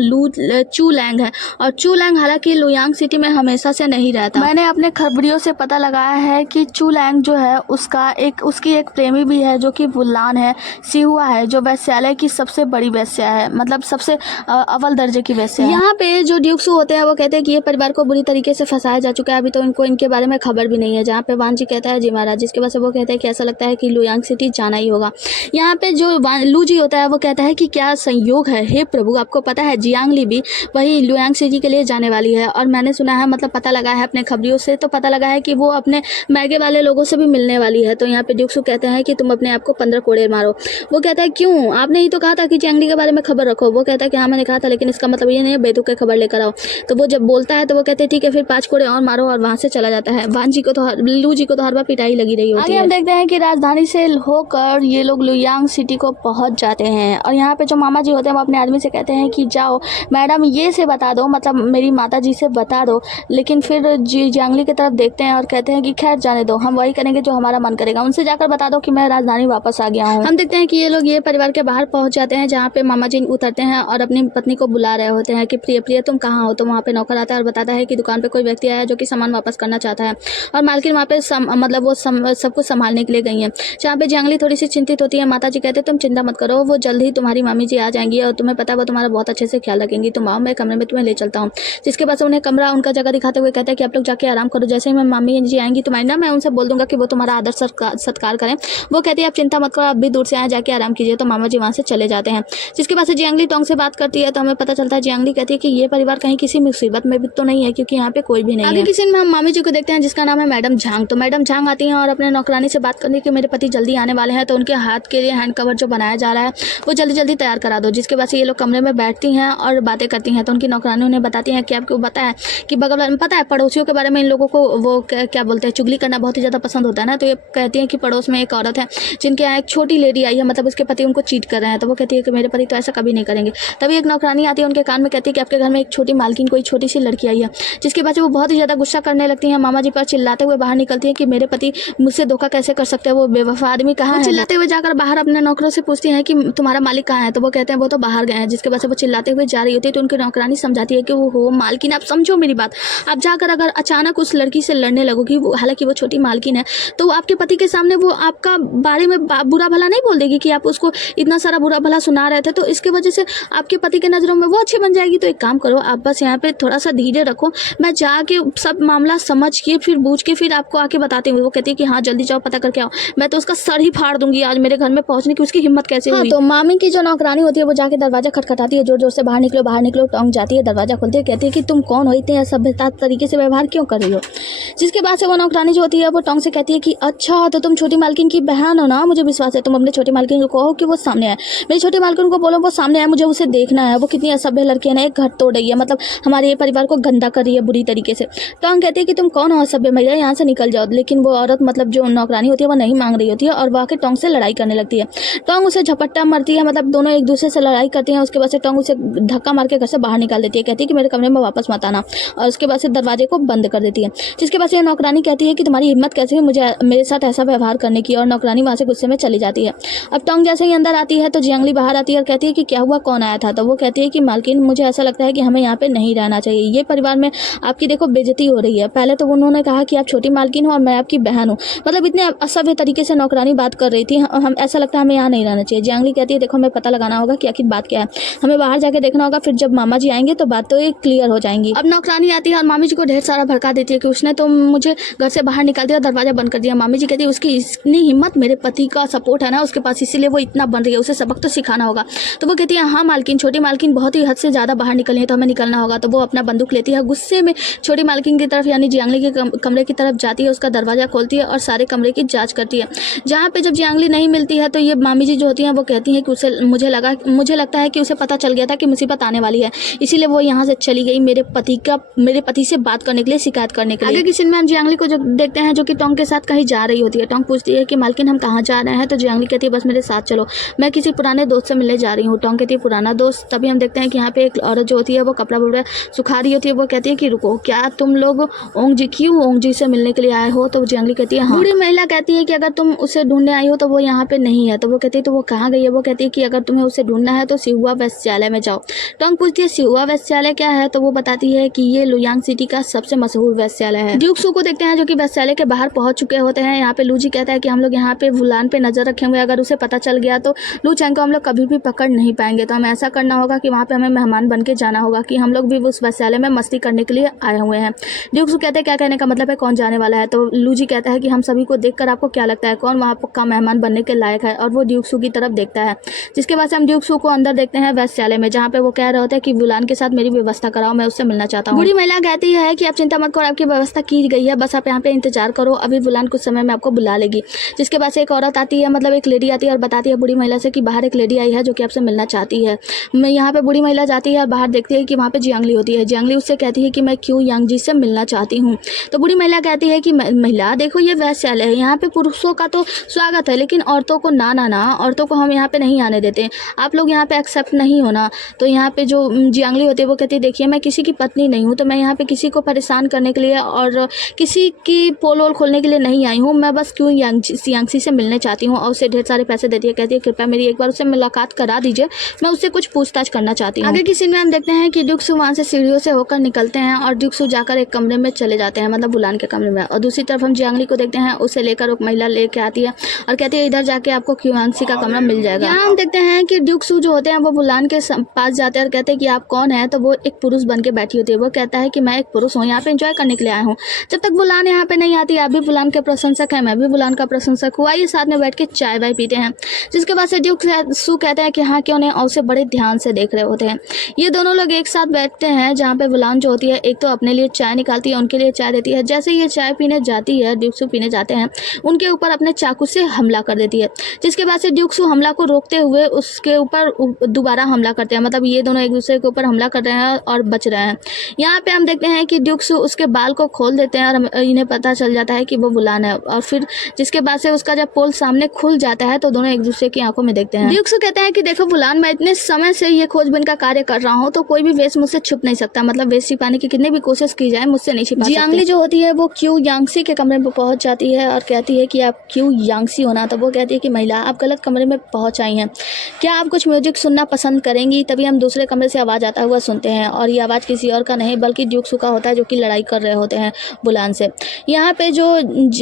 चू लैंग है। और चू लैंग हालांकि लुयांग सिटी में हमेशा से नहीं रहता। मैंने अपने खबरियों से पता लगाया है कि चू लैंग जो है उसकी एक प्रेमी भी है जो कि वुलान है, सिहुआ है, जो वैश्यालय की सबसे बड़ी वैश्या है, मतलब सबसे अव्वल दर्जे की वैश्या है। यहाँ पे जो ड्यूक सू होते हैं वो कहते हैं कि ये परिवार को बुरी तरीके से फंसाया जा चुका है, अभी तो इनको इनके बारे में खबर भी नहीं है। जहाँ पे वान जी कहता है जी महाराज, जिसके वजह से वो कहते हैं कि ऐसा लगता है कि लुयांग सिटी जाना ही होगा। यहाँ पे जो लू जी होता है वो कहता है कि क्या संयोग है, हे प्रभु आपको पता है जियांगली भी वही लुयांग सिटी के लिए जाने वाली है। और मैंने सुना है, मतलब पता लगा है अपने खबरियों से, तो पता लगा है कि वो अपने मैगे वाले लोगों से भी मिलने वाली है। तो यहाँ पे ड्यूक सू कहते हैं कि तुम अपने आप को 15 कोड़े मारो। वो कहता है क्यों, आपने ही तो कहा था कि जियांगली के बारे में खबर रखो। वो कहता है कि हाँ मैंने कहा था, लेकिन इसका मतलब ये नहीं है बेतुके के खबर लेकर आओ। तो वो जब बोलता है तो वो कहते हैं ठीक है फिर 5 कोड़े और मारो, और वहां से चला जाता है। लू जी को तो हर बार पिटाई लगी रही होती है। हम देखते हैं कि राजधानी से होकर ये लोग लुयांग सिटी को पहुंच जाते हैं और यहाँ पे जो मामा जी होते हैं वो अपने आदमी से कहते हैं कि जाओ मैडम ये से बता दो, मतलब मेरी माता जी से बता दो। लेकिन फिर जियांगली की तरफ देखते हैं और कहते हैं कि खैर जाने दो, हम वही करेंगे जो हमारा मन करेगा, उनसे जाकर बता दो कि मैं राजधानी वापस आ गया हूँ। हम देखते हैं कि ये लोग ये परिवार के बाहर पहुंच जाते हैं जहाँ पे मामा जी उतरते हैं और अपनी पत्नी को बुला रहे होते हैं कि प्रिय तुम कहाँ हो। तो वहाँ पे नौकर आता है और बताता है कि दुकान पे कोई व्यक्ति आया है जो कि सामान वापस करना चाहता है और मालकिन वहाँ पे मतलब वो सब कुछ संभालने के लिए गई है। जहाँ पे जियांगली थोड़ी सी चिंतित होती है। माता जी कहते तुम चिंता मत करो, वो जल्द ही तुम्हारी मामी जी आ जाएंगी और तुम्हें पता है वो तुम्हारा बहुत अच्छे से ख्याल रखेंगी, तुम आओ मैं कमरे में तुम्हें ले चलता हूँ। जिसके बाद उन्हें कमरा उनका जगह दिखाते हुए कहते हैं कि आप लोग जाके आराम करो, जैसे ही मैं मामी जी आएंगी तुम्हारी ना मैं उनसे बोल दूंगा कि वो तुम्हारा आदर सत्कार करें। वो कहती है आप चिंता मत करो, आप भी दूर से आए जाके आराम कीजिए। तो मामा जी वहाँ से चले जाते हैं। जिसके बाद से जियांगली टोंग से बात करती है तो हमें पता चलता है जियांगली कहती है कि ये परिवार कहीं किसी मुसीबत में भी तो नहीं है क्योंकि यहाँ पे कोई भी नहीं है। किसी में हम मामी जी को देखते हैं जिसका नाम है मैडम झांग। तो मैडम झांग आती हैं और अपने नौकरानी से बात करती है कि मेरे पति जल्दी आने वाले हैं तो उनके हाथ के लिए हैंड कवर जो बनाया जा रहा है वो जल्दी तैयार करा दो। जिसके बाद से ये लोग कमरे में बैठती हैं और बातें करती हैं। तो उनकी नौकरानी उन्हें बताती है कि आपको पता है कि बगल में पता है पड़ोसियों के बारे में इन लोगों को वो क्या बोलते हैं चुगली करना बहुत ही ज़्यादा पसंद होता है ना। तो ये कहती है कि पड़ोस में एक औरत है जिनके यहाँ एक छोटी लेडी आई है, मतलब उसके पति उनको चीट कर रहे हैं। तो वो कहती है कि मेरे पति तो ऐसा कभी नहीं करेंगे। तभी एक नौकरानी आती है उनके कान में कहती है कि आपके घर में एक छोटी मालकिन कोई छोटी सी लड़की आई है। जिसके बाद वो बहुत ही ज़्यादा गुस्सा करने लगती है, मामा जी पर चिल्लाते हुए बाहर निकलती है कि मेरे पति मुझसे धोखा कैसे कर सकते हैं, वो बेवफा आदमी कहाँ है। चिल्लाते हुए जाकर बाहर अपने नौकरों से पूछती है कि तुम्हारा मालिक कहाँ है। तो वो कहते हैं वो तो बाहर गए हैं। जिसके बाद से वो चिल्लाते हुए जा रही होती है तो उनकी नौकरानी समझाती है कि वो हो मालकिन आप समझो मेरी बात, आप जाकर अगर अचानक उस लड़की से लड़ने लगोगी, हालांकि वो छोटी मालकिन है, तो आपके पति के सामने वो आपका बारे में बुरा भला नहीं बोल देगी कि आप उसको इतना सारा बुरा भला सुना रहे थे, तो इसके वजह से आपके पति के नज़रों में वो अच्छी बन जाएगी। तो एक काम करो आप बस यहाँ पे थोड़ा सा धीरे रखो, मैं जाके सब मामला समझ के फिर बूझ के फिर आपको आके बताती हूँ। वो कहती है कि हाँ जल्दी जाओ पता करके आओ, मैं तो उसका सर ही फाड़ दूंगी आज मेरे घर में पहुंचने की उसकी हिम्मत कैसे हुई। तो मामी की जो नौकरानी होती है वो जाके दरवाजा खटखटाती है, जोर जोर से बाहर निकलो। टोंग जाती है, दरवाजा खोलती है, कहती है कि तुम कौन हो, इतने असभ्यता तरीके से व्यवहार क्यों कर रही हो। जिसके बाद से वो नौकरानी जो होती है वो टोंग से कहती है कि अच्छा तो तुम छोटी मालकिन की बहन हो ना, मुझे विश्वास है, तुम अपने छोटी मालकिन को कहो कि वो सामने आए, मेरी छोटी मालकिन को बोलो वो सामने आए, मुझे उसे देखना है, वो कितनी असभ्य लड़की है ना, एक घर तोड़ रही है, मतलब हमारे ये परिवार को गंदा कर रही है बुरी तरीके से। टोंग कहती है कि तुम कौन हो असभ्य महिला, यहाँ से निकल जाओ। लेकिन वो औरत मतलब जो नौकरानी होती है वो नहीं मांग रही होती है और वो आके टोंग से लड़ाई करने लगती है। टोंग उसे झपट्टा मारती है, मतलब दोनों एक दूसरे से लड़ाई करते हैं। उसके बाद से टोंग उसे धक्का मार के घर से बाहर निकाल देती है, कहती है कि मेरे कमरे में वापस मत आना, और उसके बाद से दरवाजे को बंद कर देती है। जिसके बाद से नौकरानी कहती है कि तुम्हारी हिम्मत कैसे हुई मुझे मेरे साथ ऐसा व्यवहार करने की, और नौकरानी वहाँ से गुस्से में चली जाती है। अब टोंग जैसे ही अंदर आती है तो जियांगली बाहर आती है और कहती है कि क्या हुआ, कौन आया था। तो वो कहती है कि मालकिन मुझे ऐसा लगता है कि हमें यहाँ पे नहीं रहना चाहिए, ये परिवार में आपकी देखो बेइज्जती हो रही है। पहले तो उन्होंने कहा कि आप छोटी मालकिन हो और मैं आपकी बहन हूँ, मतलब इतने असभ्य तरीके से नौकरानी बात कर रही थी, हम ऐसा लगता है हमें यहाँ नहीं रहना चाहिए। जियांगली कहती है देखो हमें पता लगाना होगा कि आखिर बात क्या है, हमें बाहर जाके देखना होगा, फिर जब मामा जी आएंगे तो बात तो एक क्लियर हो जाएंगी। अब नौकरानी आती है और मामी जी को ढेर सारा भड़का देती है कि उसने तो मुझे घर से बाहर निकाल दिया, दरवाजा बंद कर दिया। मामी जी कहती है उसकी इतनी हिम्मत, मेरे पति का सपोर्ट है ना उसके पास, इसीलिए वो इतना बन रही है, उसे सबक तो सिखाना होगा। तो वो कहती है हाँ मालकिन, छोटी मालकिन बहुत ही हद से ज़्यादा बाहर निकली है तो हमें निकलना होगा। तो वो अपना बंदूक लेती है, गुस्से में छोटी मालकिन की तरफ यानी जियांगली के कमरे की तरफ जाती है, उसका दरवाजा खोलती है और सारे कमरे की जाँच करती है। जहाँ पे जब जियांगली नहीं मिलती है तो ये मामी जी जो होती हैं वो कहती हैं कि उसे मुझे लगता है कि उसे पता चल गया था कि मुसीबत आने वाली है, इसीलिए वो यहाँ से चली गई मेरे पति से बात करने के लिए, शिकायत करने के लिए। आगे की सीन में हम जियांगली को जो देखते हैं जो कि टोंग के साथ कहीं जा रही होती है। टोंग पूछती है कि मालकिन हम कहाँ जा रहे हैं, तो जियांगली कहती है बस मेरे साथ चलो, मैं किसी पुराने दोस्त से मिलने जा रही हूँ। टोंग कहती है पुराना दोस्त। तभी हम देखते हैं कि यहाँ पे एक औरत जो होती है वो कपड़ा वपड़ा सुखा रही होती है। वो कहती है कि रुको, क्या तुम लोग ओंग जी से मिलने के लिए आए हो? तो जियांगली कहती है हाँ। बूढ़ी महिला कहती है कि अगर तुम उसे ढूंढने आई हो तो वो यहाँ पे नहीं है। तो वो कहती है तो वो कहाँ गई है? वो कहती है कि अगर तुम्हें उसे ढूंढना है तो सिहुआ वेश्यालय में जाओ। टोंग पूछती है सिहुआ वेश्यालय क्या है? तो वो बताती है कि ये लुयांग सिटी का सबसे मशहूर वेश्यालय है। ड्यूक सू को देखते हैं जो कि वेश्यालय के बाहर पहुंच चुके होते हैं। यहाँ पे लूजी कहता है कि हम लोग यहाँ पे वुलान पे नजर रखेंगे, अगर उसे पता चल गया तो लू चैंग को हम लोग कभी भी पकड़ नहीं पाएंगे। तो हमें ऐसा करना होगा कि वहाँ पे हमें मेहमान बन के जाना होगा कि हम लोग भी उस वेश्यालय में मस्ती करने के लिए आए हुए हैं। ड्यूक सू कहते हैं क्या कहने का मतलब है, कौन जाने वाला है? तो लूजी कहता है कि हम सभी को देखकर आपको क्या लगता है कौन वहाँ का मेहमान बनने के लायक है? और वो ड्यूक सू की तरफ देखता है, जिसके बाद हम ड्यूक सू को अंदर देखते हैं वेश्यालय में, जहाँ पे वो कह रहे होते हैं कि वुलान के साथ मेरी व्यवस्था कराओ, मैं उससे मिलना चाहता हूँ। बूढ़ी महिला कहती है कि आप चिंता मत करो, आपकी व्यवस्था की गई है, बस आप यहाँ पे इंतजार करो, अभी वुलान कुछ समय में आपको बुला लेगी। जिसके बाद एक औरत आती है, मतलब एक लेडी आती है और बताती है बूढ़ी महिला से कि बाहर एक लेडी आई है जो कि आपसे मिलना चाहती है। मैं यहाँ पे बूढ़ी महिला जाती है और बाहर देखती है कि वहाँ पे जियांगली होती है। जियांगली उससे कहती है कि मैं क्यों यांग जी से मिलना चाहती हूँ। तो बूढ़ी महिला कहती है कि महिला देखो ये वेश्यालय है, यहाँ पे पुरुषों का तो स्वागत है लेकिन औरतों को ना औरतों को हम यहाँ पे नहीं आने देते, आप लोग यहाँ पे एक्सेप्ट नहीं होना। तो यहाँ पे जो जियांगली होती है वो कहती है देखिए मैं किसी की पत्नी नहीं हूँ, तो मैं यहाँ पे किसी को परेशान करने के लिए और किसी की पोल वोल खोलने के लिए नहीं आई हूँ, मैं बस क्यों यांगसी से मिलने चाहती हूँ। और उसे ढेर सारे पैसे देती है, कहती है कृपया मेरी एक बार उससे मुलाकात करा दीजिए, मैं उससे कुछ पूछताछ करना चाहती हूँ। आगे की सीन में हम देखते हैं कि ड्यूक सू वहाँ से सीढ़ियों से होकर निकलते हैं और ड्यूक सू जाकर एक कमरे में चले जाते हैं, मतलब वुलान के कमरे में। और दूसरी तरफ हम जियांगली को देखते हैं, उसे लेकर एक महिला लेके आती है और कहती है इधर जाके आपको क्यूआंगसी का कमरा मिल जाएगा। यहाँ हम देखते हैं कि ड्यूक सू जो होते हैं वो वुलान के पास जाते हैं और कहते हैं कि आप कौन है? तो वो एक पुरुष बन के बैठी होती है। वो कहता है कि मैं एक पुरुष हूँ, यहाँ पे एंजॉय करने के लिए आया हूँ। जब तक वुलान यहाँ पे नहीं आती, आप भी वुलान के प्रशंसक हैं, मैं भी वुलान का प्रशंसक हुआ, ये साथ में बैठ के चाय वाय पीते हैं। जिसके बाद से ड्यूक सू कहते हैं कि हाँ क्यों नहीं, और उसे बड़े ध्यान से देख रहे होते हैं। ये दोनों लोग एक साथ बैठते हैं जहाँ पे वुलान जो होती है एक तो अपने लिए चाय निकालती है, उनके लिए चाय देती है। जैसे ये चाय पीने जाती है, ड्यूक सू पीने जाते हैं, उनके ऊपर अपने चाकू से हमला कर देती है। जिसके बाद से ड्यूक सू हमला को रोकते हुए उसके ऊपर दोबारा हमला करते हैं, मतलब ये दोनों एक दूसरे के ऊपर हमला कर रहे हैं और बच रहे हैं। यहाँ पे हम देखते हैं कि ड्यूक सू उसके बाल को खोल देते हैं और इन्हें पता चल जाता है कि वो वुलान है। और फिर जिसके बाद से उसका जब पोल सामने खुल जाता है तो दोनों एक दूसरे की आंखों में देखते हैं। ड्यूक सू कहते हैं कि देखो वुलान, मैं इतने समय से ये खोजबीन का कार्य कर रहा हूँ तो कोई भी वेश मुझसे छुप नहीं सकता, मतलब वेश छिपाने की कितनी भी कोशिश की जाए मुझसे नहीं छिपा सकते। जियांगली जो होती है वो क्यू यांगसी के कमरे में पहुंच जाती है और कहती है कि आप क्यू यांगसी होना। तो वो कहती है कि महिला आप गलत कमरे में पहुंच आई हैं, क्या आप कुछ म्यूजिक सुनना पसंद करेंगी? तभी हम दूसरे कमरे से आवाज़ आता हुआ सुनते हैं और ये आवाज़ किसी और का नहीं बल्कि ड्यूक सू का होता है जो कि लड़ाई कर रहे होते हैं वुलान से। यहाँ पे जो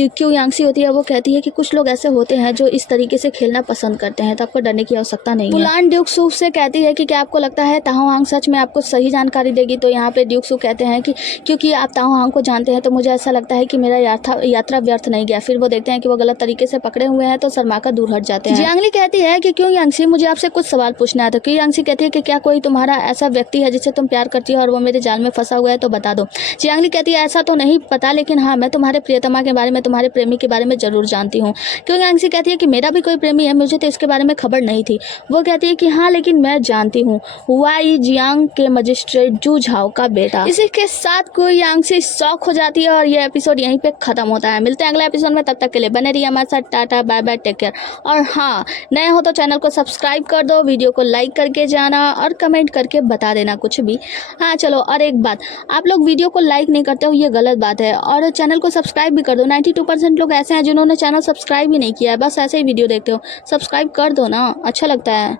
क्यू यांगसी होती है वो कहती है कि कुछ लोग ऐसे होते हैं जो इस तरीके से खेलना पसंद करते हैं, तो आपको डरने की आवश्यकता नहीं है। वुलान ड्यूक सू से कहती है कि क्या आपको लगता है ताहो हांग सच में आपको सही जानकारी देगी? तो यहाँ पे ड्यूक सू कहते हैं कि क्योंकि आप ताहो हांग को जानते हैं तो मुझे ऐसा लगता है कि मेरा यात्रा व्यर्थ नहीं गया। फिर वो देखते हैं कि वो गलत तरीके से पकड़े हुए हैं तो शर्मा कर दूर हट जाते हैं। जियांगली कहती है कि क्यों यांगसी, मुझे आपसे कुछ सवाल पूछना है। तो क्यों यांगसी कहती है कि क्या कोई तुम्हारा ऐसा व्यक्ति है जिससे तुम प्यार करती हो और वो मेरे जाल में फंसा हुआ है तो बता दो। जियांगली कहती है ऐसा तो नहीं पता, लेकिन हाँ मैं तुम्हारे प्रियतमा के बारे में, तुम्हारे प्रेमी के बारे में जरूर जानती हूँ। क्यों यांगसी कहती है कि मेरा भी कोई प्रेमी है, मुझे तो इसके बारे में खबर नहीं थी। वो कहती है कि हाँ लेकिन मैं जानती हूँ, वाई जियांग के मजिस्ट्रेट जू झाओ का बेटा। इसी के साथ क्यों यांगसी शॉक हो जाती है और ये एपिसोड यहीं पे खत्म होता है। मिलते हैं अगले एपिसोड में, तब तक के लिए बने रहिए हमारे साथ। Tata bye bye, take care. और हाँ नए हो तो चैनल को सब्सक्राइब कर दो, वीडियो को लाइक करके जाना और कमेंट करके बता देना कुछ भी। हाँ चलो, और एक बात, आप लोग वीडियो को लाइक नहीं करते हो, ये गलत बात है, और चैनल को सब्सक्राइब भी कर दो। 92% लोग ऐसे हैं जिन्होंने चैनल सब्सक्राइब ही नहीं किया है, बस ऐसे ही वीडियो देखते हो। सब्सक्राइब कर दो ना, अच्छा लगता है।